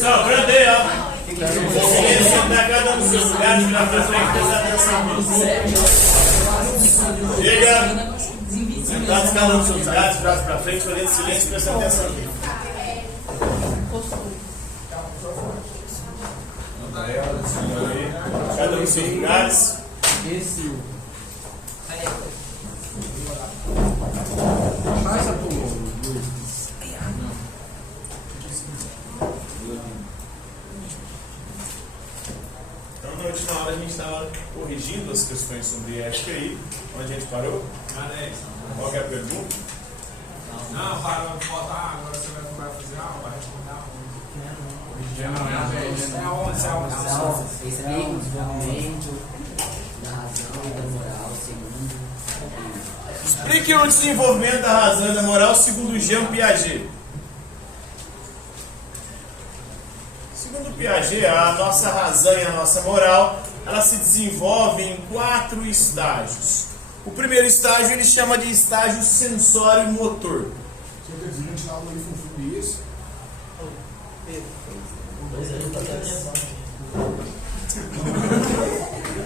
Só, prendei, ó. Silêncio, tá cada um dos seus lugares, virar pra frente, prestar atenção. Chega. Sentados, cada um dos seus lugares, braços pra frente, fazendo silêncio, prestando atenção. Cada um dos seus lugares. Então, na última hora a gente estava corrigindo as questões sobre ética aí. Onde a gente parou? Qual que é a pergunta? Não, para faltar, agora você vai fazer aula, vai responder a Esse aí, o desenvolvimento da razão e da moral, segundo. Explique o desenvolvimento da razão e da moral segundo Jean Piaget. Segundo Piaget, a nossa razão e a nossa moral, ela se desenvolve em 4 estágios. O primeiro estágio ele chama de estágio sensório-motor.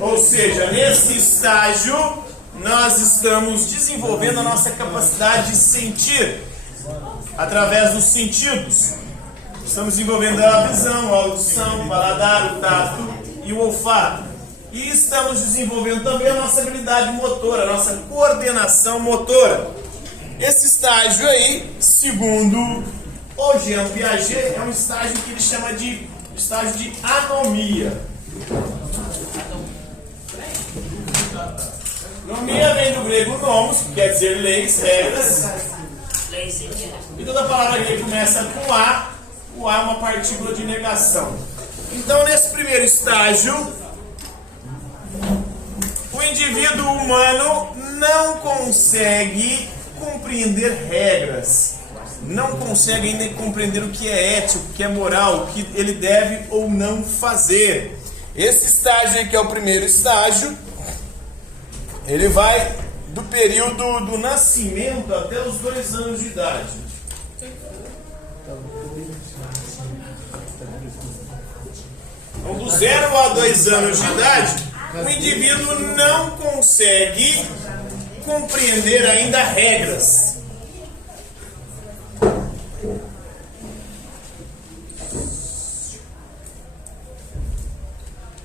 Ou seja, nesse estágio nós estamos desenvolvendo a nossa capacidade de sentir através dos sentidos. Estamos desenvolvendo a visão, a audição, o paladar, o tato e o olfato. E estamos desenvolvendo também a nossa habilidade motora, a nossa coordenação motora. Esse estágio aí, segundo o Jean Piaget, é um estágio que ele chama de estágio de anomia. Anomia vem do grego nomos, que quer dizer leis, regras. E toda palavra que começa com A, o A é uma partícula de negação. Então, nesse primeiro estágio, o indivíduo humano não consegue compreender regras, não consegue ainda compreender o que é ético, o que é moral, o que ele deve ou não fazer. Esse estágio aqui é o primeiro estágio, ele vai do período do nascimento até os 2 anos de idade. Então, do 0 a 2 anos de idade, o indivíduo não consegue compreender ainda regras.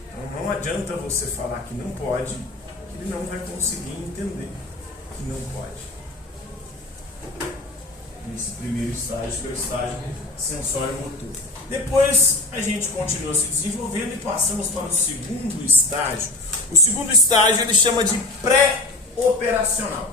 Então, não adianta você falar que não pode, que ele não vai conseguir entender que não pode. Nesse primeiro estágio, que é o estágio sensório-motor. Depois a gente continua se desenvolvendo e passamos para o segundo estágio. O segundo estágio ele chama de pré-operacional.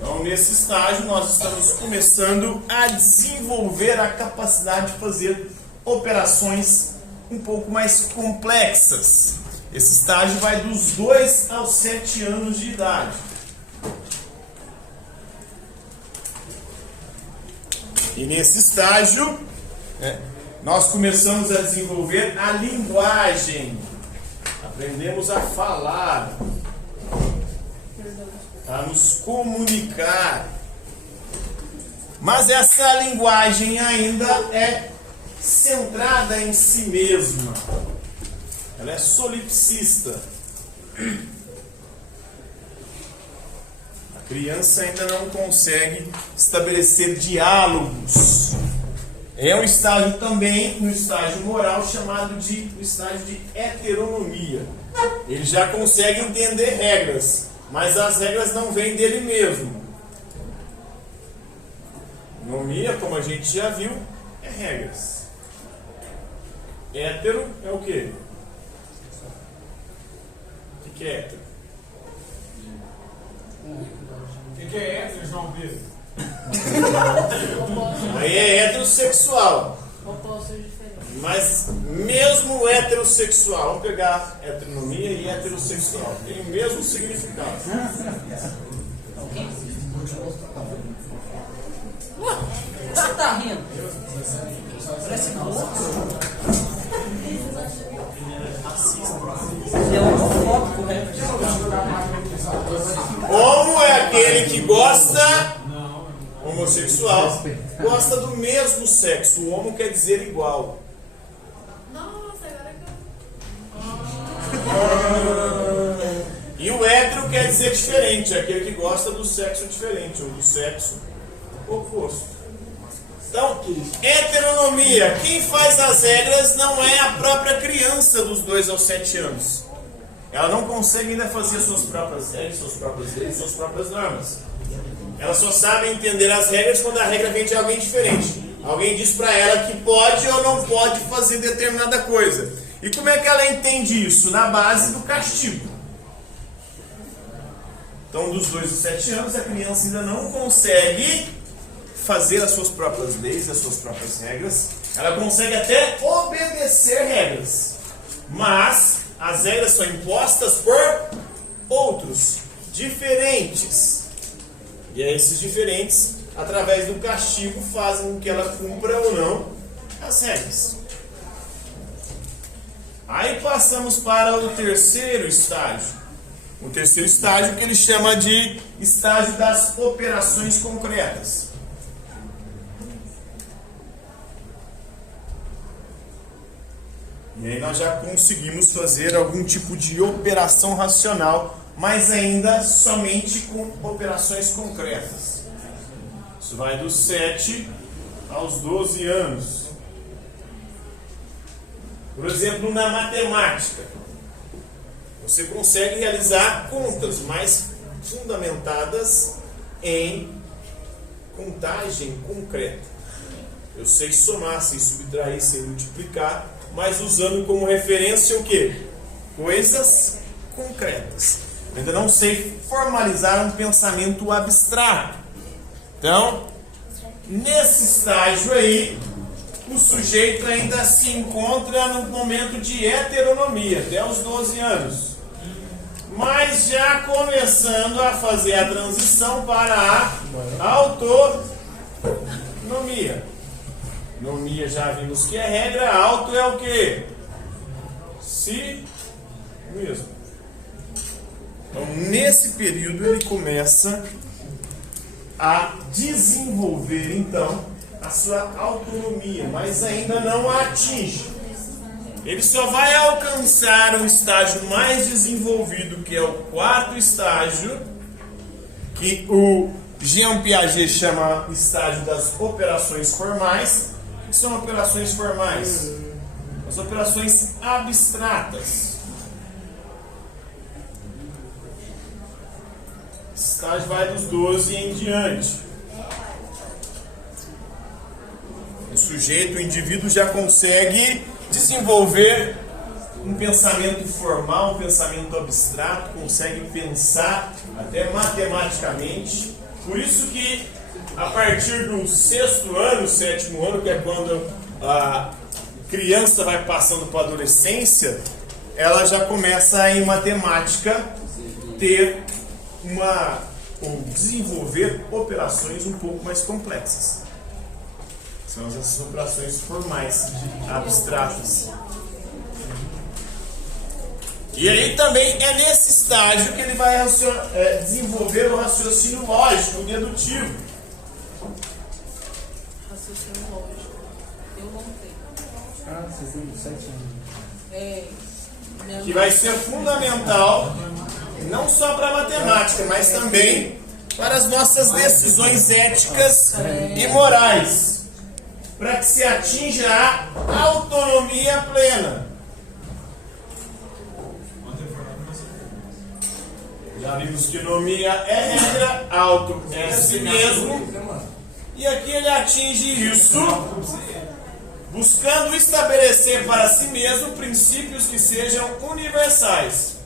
Então, nesse estágio, nós estamos começando a desenvolver a capacidade de fazer operações um pouco mais complexas. Esse estágio vai dos 2 aos 7 anos de idade. E nesse estágio, nós começamos a desenvolver a linguagem. Aprendemos a falar, a nos comunicar. Mas essa linguagem ainda é centrada em si mesma. Ela é solipsista. A criança ainda não consegue estabelecer diálogos. É um estágio também, no estágio moral, chamado de estágio de heteronomia. Ele já consegue entender regras, mas as regras não vêm dele mesmo. Nomia, como a gente já viu, é regras. Hétero é o quê? O que é hétero? O que é hétero, João Pedro? Aí é heterossexual. Mas mesmo heterossexual, vamos pegar heteronomia e heterossexual, tem o mesmo significado. Você tá rindo? Parece louco. É homofóbico, né? Homo é aquele que gosta, homossexual, gosta do mesmo sexo. O homo quer dizer igual. Nossa, agora que E o hétero quer dizer diferente, é aquele que gosta do sexo diferente, ou do sexo oposto. Então, heteronomia, quem faz as regras não é a própria criança dos 2 aos 7 anos. Ela não consegue ainda fazer suas próprias regras, suas próprias leis, suas próprias normas. Ela só sabe entender as regras quando a regra vem de alguém diferente. Alguém diz para ela que pode ou não pode fazer determinada coisa. E como é que ela entende isso? Na base do castigo. Então, dos 2 aos 7 anos, a criança ainda não consegue fazer as suas próprias leis, as suas próprias regras. Ela consegue até obedecer regras, mas as regras são impostas por outros, diferentes. E aí esses diferentes, através do castigo, fazem com que ela cumpra ou não as regras. Aí passamos para o terceiro estágio. O terceiro estágio que ele chama de estágio das operações concretas. E aí nós já conseguimos fazer algum tipo de operação racional, mas ainda somente com operações concretas. Isso vai dos 7 aos 12 anos. Por exemplo, na matemática, você consegue realizar contas mais fundamentadas em contagem concreta. Eu sei somar, sei subtrair, sei multiplicar, mas usando como referência o quê? Coisas concretas. Eu ainda não sei formalizar um pensamento abstrato. Então, nesse estágio aí, o sujeito ainda se encontra no momento de heteronomia, até os 12 anos. Mas já começando a fazer a transição para a autonomia. Nomia já vimos que é regra, auto é o quê? Si mesmo. Então, nesse período, ele começa a desenvolver, então, a sua autonomia, mas ainda não a atinge. Ele só vai alcançar o estágio mais desenvolvido, que é o 4º estágio, que o Jean Piaget chama estágio das operações formais. O que são operações formais? As operações abstratas. Esse estágio vai dos 12 em diante. O sujeito, o indivíduo já consegue desenvolver um pensamento formal, um pensamento abstrato, consegue pensar até matematicamente. Por isso que a partir do 6º ano, 7º ano, que é quando a criança vai passando para a adolescência, ela já começa em matemática ter ou desenvolver operações um pouco mais complexas. São essas operações formais, abstratas. E aí também é nesse estágio que ele vai desenvolver o raciocínio lógico, dedutivo. raciocínio lógico. Eu não tenho. Ah, você tem 7 anos. É. Que vai ser fundamental não só para a matemática, mas também para as nossas decisões éticas e morais, para que se atinja a autonomia plena. Já vimos que nomia é regra, auto é si mesmo, e aqui ele atinge isso buscando estabelecer para si mesmo princípios que sejam universais.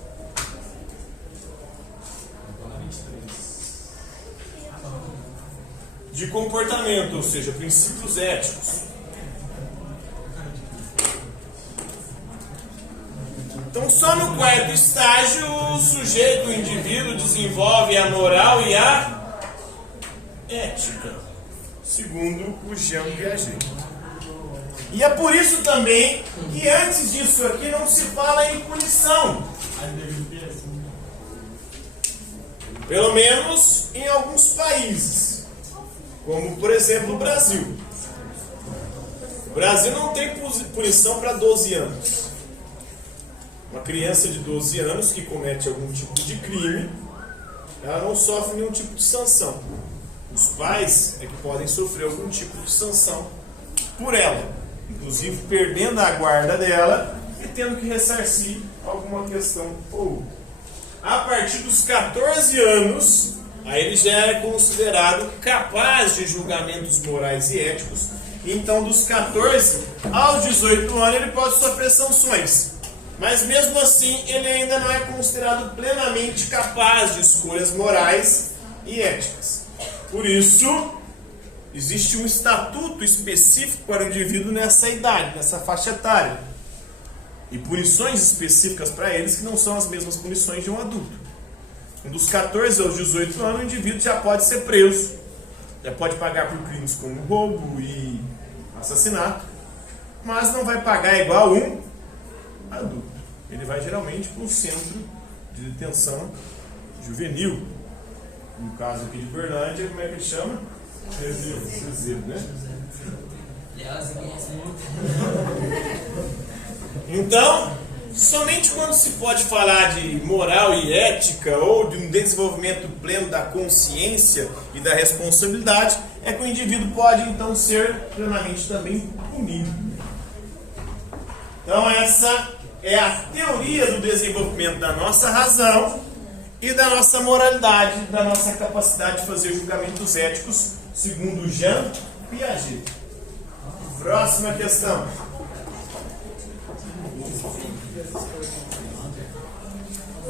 De comportamento, ou seja, princípios éticos. Então, só no 4º estágio, o sujeito, o indivíduo, desenvolve a moral e a ética, segundo o Jean Piaget. E é por isso também que antes disso aqui não se fala em punição. Pelo menos em alguns países, como por exemplo o Brasil. O Brasil não tem punição para 12 anos. Uma criança de 12 anos que comete algum tipo de crime, ela não sofre nenhum tipo de sanção. Os pais é que podem sofrer algum tipo de sanção por ela, inclusive perdendo a guarda dela e tendo que ressarcir alguma questão ou outra. A partir dos 14 anos, aí ele já é considerado capaz de julgamentos morais e éticos. Então, dos 14 aos 18 anos, ele pode sofrer sanções. Mas mesmo assim, ele ainda não é considerado plenamente capaz de escolhas morais e éticas. Por isso, existe um estatuto específico para o indivíduo nessa idade, nessa faixa etária. E punições específicas para eles que não são as mesmas punições de um adulto. Dos 14 aos 18 anos, o indivíduo já pode ser preso, já pode pagar por crimes como roubo e assassinato, mas não vai pagar igual um adulto. Ele vai geralmente para um centro de detenção juvenil. No caso aqui de Berlândia, como é que ele chama? Cezero, né? Então, somente quando se pode falar de moral e ética ou de um desenvolvimento pleno da consciência e da responsabilidade é que o indivíduo pode então ser plenamente também punido. Então essa é a teoria do desenvolvimento da nossa razão e da nossa moralidade, da nossa capacidade de fazer julgamentos éticos, segundo Jean Piaget. Próxima questão.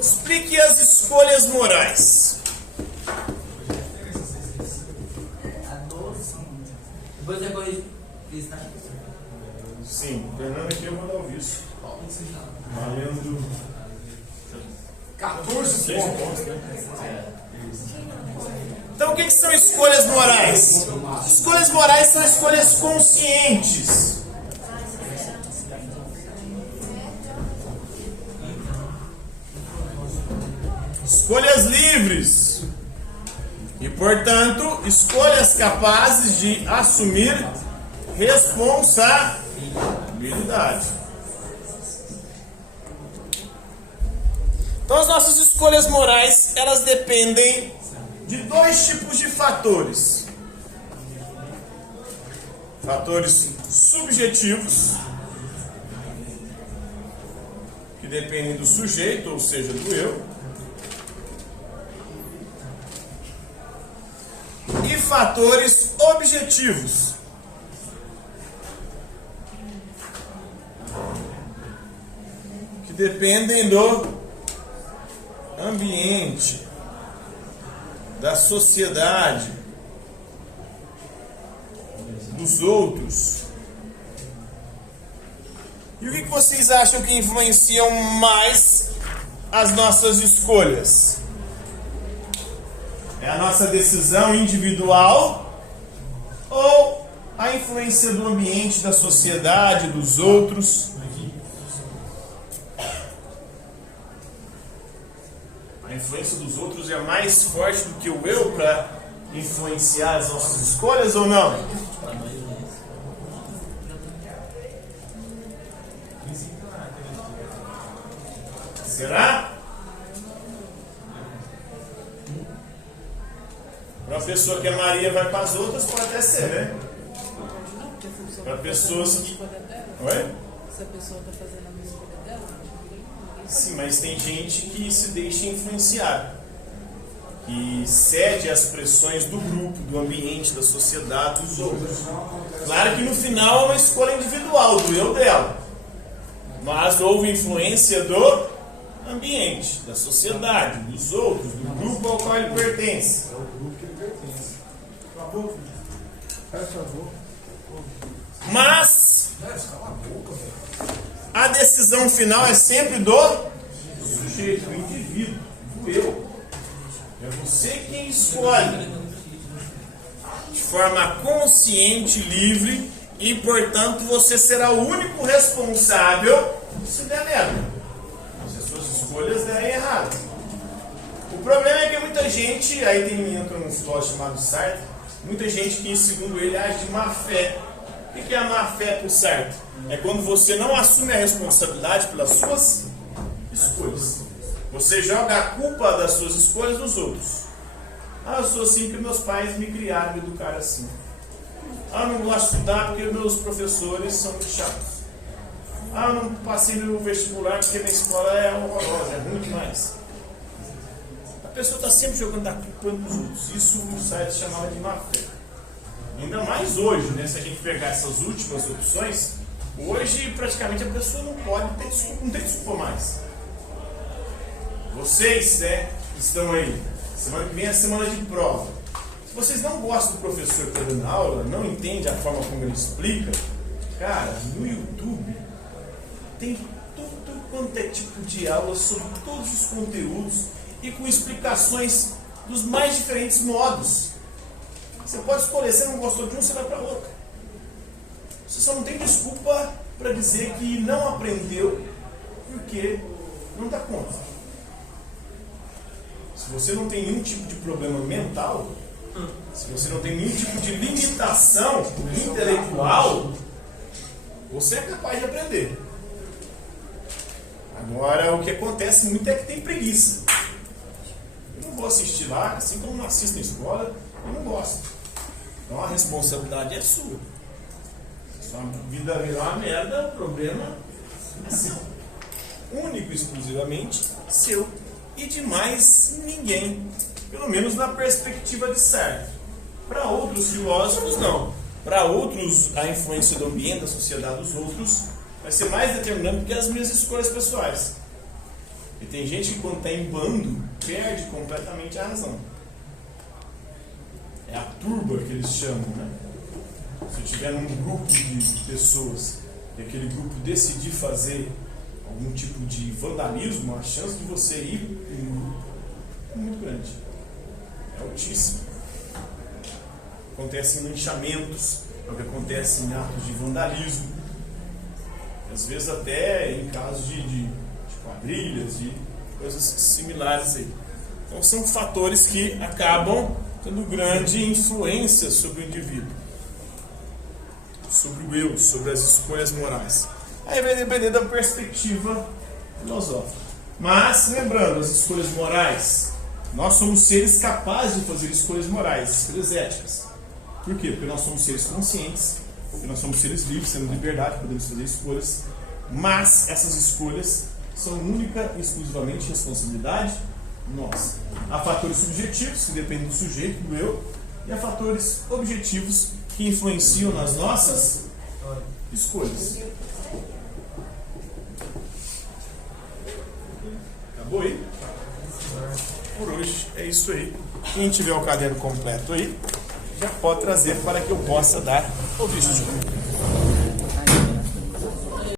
Explique as escolhas morais. Sim, Fernando aqui eu vou dar o visto. Valendo 14 pontos, né? Então o que são escolhas morais? Escolhas morais são escolhas conscientes. Escolhas livres e, portanto, escolhas capazes de assumir responsabilidade. Então, as nossas escolhas morais, elas dependem de dois tipos de fatores. Fatores subjetivos, que dependem do sujeito, ou seja, do eu. E fatores objetivos, que dependem do ambiente, da sociedade, dos outros. E o que vocês acham que influenciam mais as nossas escolhas? É a nossa decisão individual ou a influência do ambiente, da sociedade, dos outros? A influência dos outros é mais forte do que o eu para influenciar as nossas escolhas ou não? Será? Para a pessoa que é Maria vai para as outras, pode até ser, né? Para pessoas que... Oi? Se a pessoa está fazendo a mesma vida dela, sim, mas tem gente que se deixa influenciar, que cede às pressões do grupo, do ambiente, da sociedade, dos outros. Claro que no final é uma escolha individual, do eu dela, mas houve influência do ambiente, da sociedade, dos outros, do grupo ao qual ele pertence. É o grupo que ele pertence. Por favor. Mas a decisão final é sempre do sujeito, do indivíduo, do eu. É você quem escolhe de forma consciente, livre, e portanto você será o único responsável se der merda, se as suas escolhas derem errado. O problema é que muitas muita gente, aí entra um filósofo chamado Sartre, muita gente que, segundo ele, age de má fé. O que é a má fé por Sartre? É quando você não assume a responsabilidade pelas suas escolhas. Você joga a culpa das suas escolhas nos outros. Ah, eu sou assim porque meus pais me criaram, me educaram assim. Ah, eu não gosto de estudar porque meus professores são muito chatos. Ah, eu não passei no vestibular porque minha escola é horrorosa, é ruim demais. A pessoa está sempre jogando a culpa nos outros. Isso o site chamava de má fé. Ainda mais hoje, né? Se a gente pegar essas últimas opções, hoje praticamente a pessoa não pode ter desculpa, não tem desculpa mais. Vocês, né, estão aí. Semana que vem é a semana de prova. Se vocês não gostam do professor que está dando aula, não entendem a forma como ele explica, cara, no YouTube tem tudo quanto é tipo de aula sobre todos os conteúdos e com explicações dos mais diferentes modos. Você pode escolher, se não gostou de um, você vai para outro. Você só não tem desculpa para dizer que não aprendeu porque não dá conta. Se você não tem nenhum tipo de problema mental, se você não tem nenhum tipo de limitação intelectual, você é capaz de aprender. Agora, o que acontece muito é que tem preguiça. Eu não vou assistir lá, assim como não assisto na escola, eu não gosto. Então a responsabilidade é sua. Se sua vida virar uma merda, o problema é seu. Único e exclusivamente seu. E de mais ninguém. Pelo menos na perspectiva de Sartre. Para outros filósofos, não. Para outros, a influência do ambiente, da sociedade dos outros, vai ser mais determinante do que as minhas escolhas pessoais. E tem gente que quando está em bando, perde completamente a razão. É a turba que eles chamam, né? Se eu tiver num grupo de pessoas e aquele grupo decidir fazer algum tipo de vandalismo, a chance de você ir em um grupo é muito grande. É altíssima. Acontecem linchamentos, é o que acontece em atos de vandalismo. Às vezes até em casos de quadrilhas, de coisas similares aí. Então são fatores que acabam tendo grande influência sobre o indivíduo, sobre o eu, sobre as escolhas morais. Aí vai depender da perspectiva filosófica. Mas, lembrando, as escolhas morais, nós somos seres capazes de fazer escolhas morais, escolhas éticas. Por quê? Porque nós somos seres conscientes, porque nós somos seres livres, temos liberdade, podemos fazer escolhas, mas essas escolhas são única e exclusivamente responsabilidade nossa. Há fatores subjetivos, que dependem do sujeito, do eu, e há fatores objetivos que influenciam nas nossas escolhas. Acabou aí? Por hoje é isso aí. Quem tiver o caderno completo aí, já pode trazer para que eu possa dar o visto.